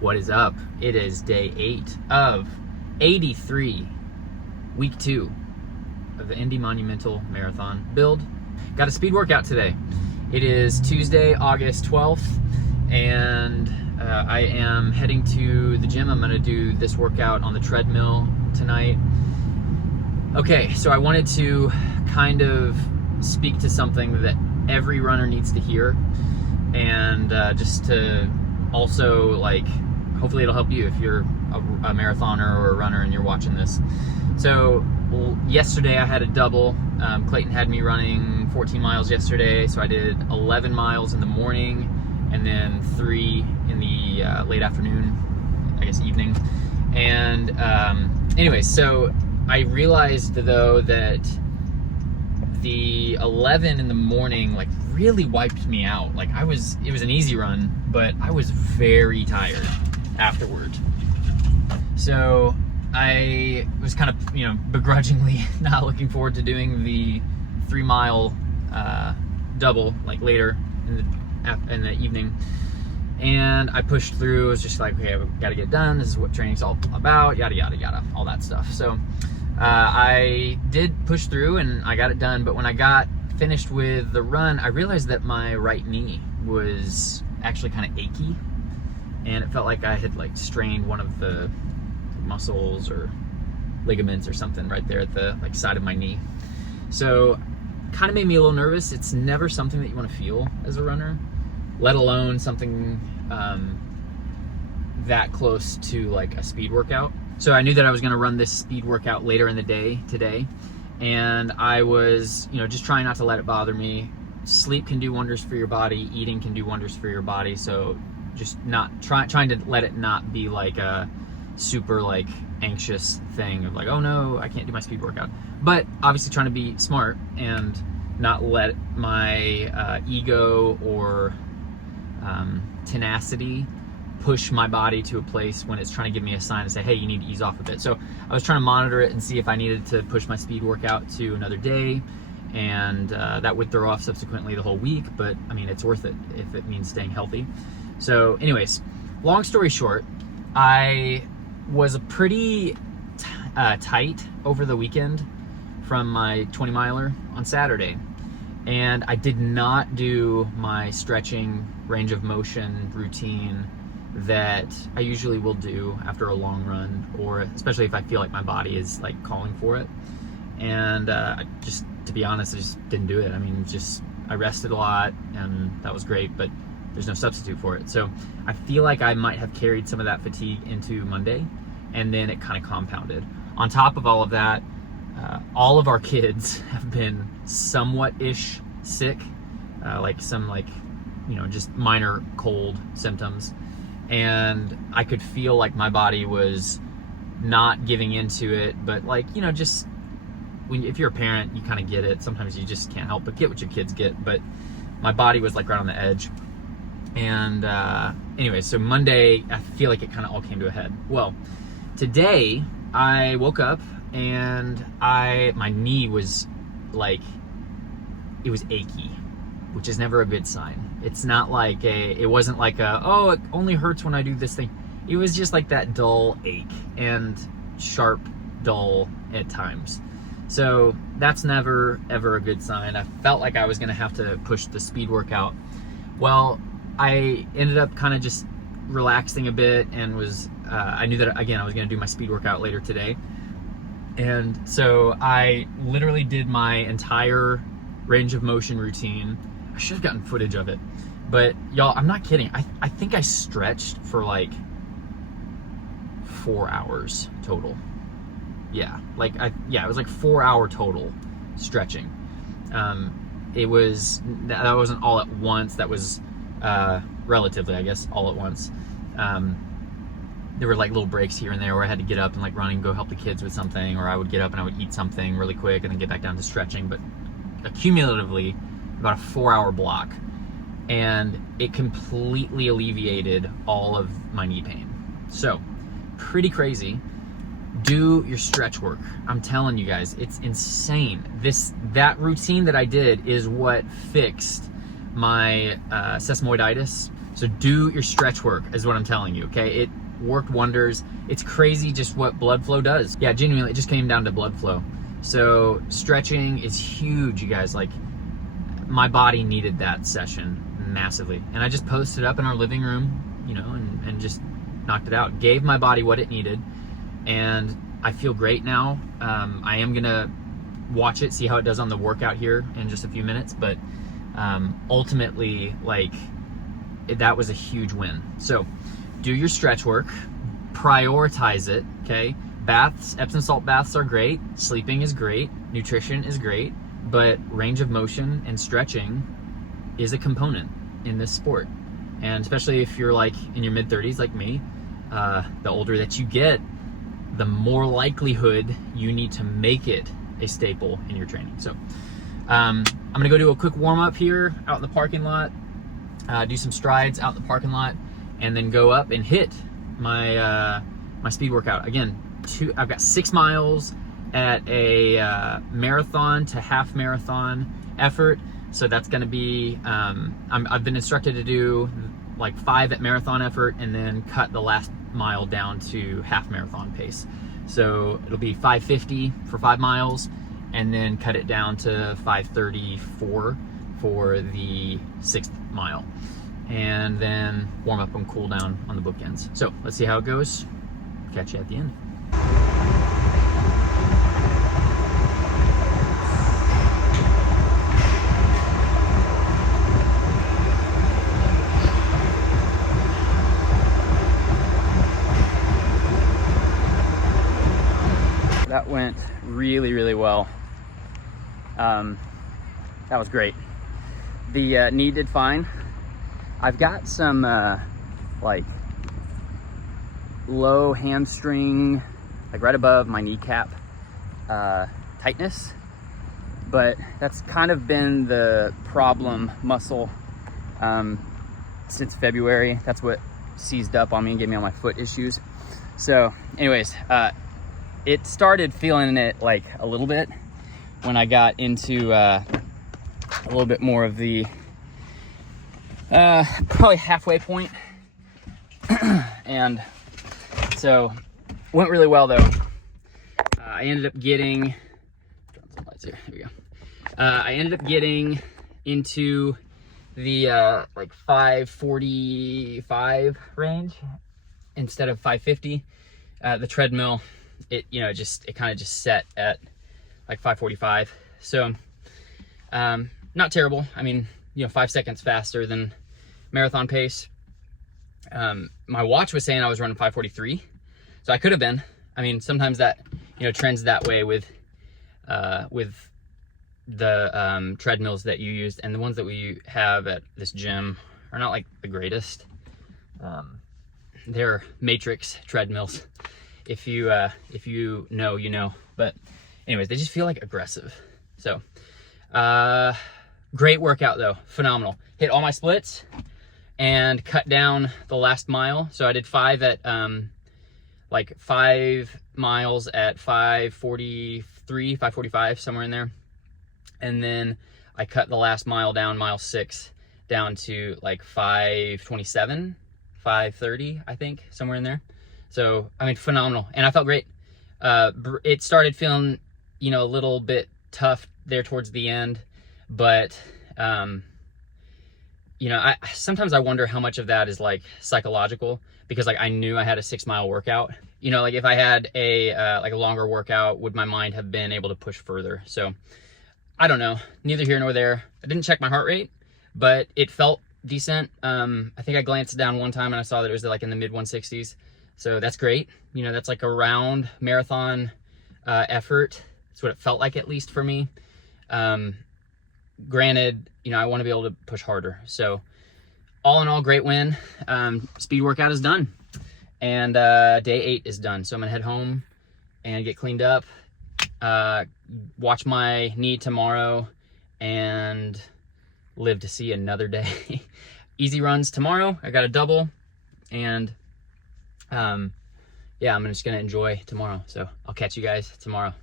What is up? It is day 8 of 83, week 2 of the Indy Monumental Marathon build. Got a speed workout today. It is Tuesday, August 12th, and I am heading to the gym. I'm gonna do this workout on the treadmill tonight. Okay, so I wanted to kind of speak to something that every runner needs to hear, and just to also, like, hopefully it'll help you if you're a marathoner or a runner and you're watching this. So yesterday I had a double. Clayton had me running 14 miles yesterday, so I did 11 miles in the morning and then 3 in the late afternoon, I guess evening. And anyway, so I realized though that the 11 in the morning like really wiped me out. Like it was an easy run, but I was very tired afterward. So I was kind of, begrudgingly not looking forward to doing the 3 mile double like later in the evening. And I pushed through. I was just like, okay, I've got to get done. This is what training's all about, yada, yada, yada, all that stuff. So I did push through and I got it done. But when I got finished with the run, I realized that my right knee was actually kind of achy. And it felt like I had like strained one of the muscles or ligaments or something right there at the side of my knee. So kind of made me a little nervous. It's never something that you want to feel as a runner, let alone something that close to like a speed workout. So I knew that I was going to run this speed workout later in the day today, and I was just trying not to let it bother me. Sleep can do wonders for your body, eating can do wonders for your body, so just not trying to let it not be like a super like anxious thing of like, oh no, I can't do my speed workout. But obviously trying to be smart and not let my ego or tenacity push my body to a place when it's trying to give me a sign to say, hey, you need to ease off a bit. So I was trying to monitor it and see if I needed to push my speed workout to another day, and that would throw off subsequently the whole week, but I mean, it's worth it if it means staying healthy. So anyways, long story short, I was pretty tight over the weekend from my 20 miler on Saturday, and I did not do my stretching range of motion routine that I usually will do after a long run, or especially if I feel like my body is like calling for it. And just to be honest, I just didn't do it. I mean, I rested a lot and that was great, but there's no substitute for it. So I feel like I might have carried some of that fatigue into Monday, and then it kind of compounded. On top of all of that, all of our kids have been somewhat-ish sick, like some just minor cold symptoms. And I could feel like my body was not giving into it, but just if you're a parent, you kind of get it. Sometimes you just can't help but get what your kids get. But my body was like right on the edge. And anyway, so Monday, I feel like it kind of all came to a head. Well, today I woke up and my knee was like, it was achy, which is never a good sign. It's not like it wasn't like oh, it only hurts when I do this thing. It was just like that dull ache, and sharp, dull at times. So that's never, ever a good sign. I felt like I was gonna have to push the speed workout. Well, I ended up kind of just relaxing a bit, and I knew that, again, I was gonna do my speed workout later today. And so I literally did my entire range of motion routine. I should have gotten footage of it, but y'all, I'm not kidding. I think I stretched for like 4 hours total. Yeah, it was like 4 hour total stretching. That wasn't all at once. That was relatively, I guess, all at once. There were like little breaks here and there where I had to get up and like run and go help the kids with something, or I would get up and I would eat something really quick and then get back down to stretching. But accumulatively, about a 4 hour block, and it completely alleviated all of my knee pain. So pretty crazy. Do your stretch work. I'm telling you guys, it's insane. That routine that I did is what fixed my sesamoiditis. So do your stretch work is what I'm telling you, okay? It worked wonders. It's crazy just what blood flow does. Yeah, genuinely, it just came down to blood flow. So stretching is huge, you guys. Like, my body needed that session massively. And I just posted up in our living room, you know, and just knocked it out. Gave my body what it needed. And I feel great now. I am gonna watch it, see how it does on the workout here in just a few minutes. But ultimately, like, that was a huge win. So do your stretch work, prioritize it, okay? Baths, Epsom salt baths are great. Sleeping is great. Nutrition is great. But range of motion and stretching is a component in this sport. And especially if you're like in your mid 30s like me, the older that you get, the more likelihood you need to make it a staple in your training. So I'm gonna go do a quick warm up here out in the parking lot, do some strides out in the parking lot, and then go up and hit my my speed workout. Again, I've got 6 miles at a marathon to half marathon effort. So that's gonna be, I've been instructed to do like 5 at marathon effort and then cut the last mile down to half marathon pace. So it'll be 5:50 for 5 miles and then cut it down to 5:34 for the 6th mile. And then warm up and cool down on the bookends. So let's see how it goes. Catch you at the end. That went really, really well. That was great. The knee did fine. I've got some like low hamstring, like right above my kneecap tightness, but that's kind of been the problem muscle since February. That's what seized up on me and gave me all my foot issues. So anyways, it started feeling it like a little bit when I got into a little bit more of the probably halfway point. And so went really well though. I ended up getting, here we go. I ended up getting into the like 5:45 range instead of 5:50. The treadmill, it kind of just set at like 5:45. So not terrible. I mean, 5 seconds faster than marathon pace. My watch was saying I was running 5:43, so I could have been. I mean, sometimes that trends that way with the treadmills that you used, and the ones that we have at this gym are not like the greatest. They're matrix treadmills. If you know, you know. But anyways, they just feel like aggressive. So great workout though, phenomenal. Hit all my splits and cut down the last mile. So I did 5 at like 5 miles at 5:43, 5:45, somewhere in there. And then I cut the last mile down, mile 6, down to like 5:27, 5:30, I think, somewhere in there. So, I mean, phenomenal. And I felt great. It started feeling, a little bit tough there towards the end, but sometimes I wonder how much of that is like psychological, because like I knew I had a 6-mile workout. Like if I had a like a longer workout, would my mind have been able to push further? So I don't know, neither here nor there. I didn't check my heart rate, but it felt decent. I think I glanced down one time and I saw that it was like in the mid 160s. So that's great. That's like a round marathon effort. That's what it felt like, at least for me. Granted, I want to be able to push harder. So all in all, great win. Speed workout is done. And day 8 is done. So I'm gonna head home and get cleaned up, watch my knee tomorrow, and live to see another day. Easy runs tomorrow. I got a double, and yeah, I'm just gonna enjoy tomorrow. So I'll catch you guys tomorrow.